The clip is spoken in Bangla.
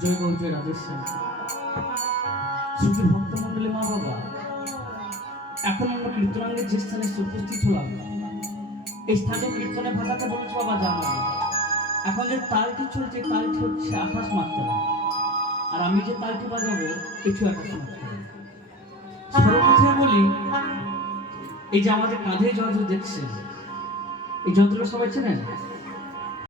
জয় গৌ জয় রাধেশ্যাম। শ্রুতি ভক্তমন্ডলী মা বাবা, এখন আমরা কীর্তনাঙ্গের যে স্থানে উপস্থিত হলাম, এই স্থানে কীর্তনের ভাষাতে বলেছে বাবা জানলাম। এখন যে তালটি চলছে, তালটি হচ্ছে আকাশ মাত্রা, আর আমি যে তালটি বাজাবো কিছু আকাশ মাত্রা। সর্বপ্রথমে বলি, এই যে আমাদের কাঁধে যন্ত্র দেখছেন, এই যন্ত্রটা সবাই চেনেন?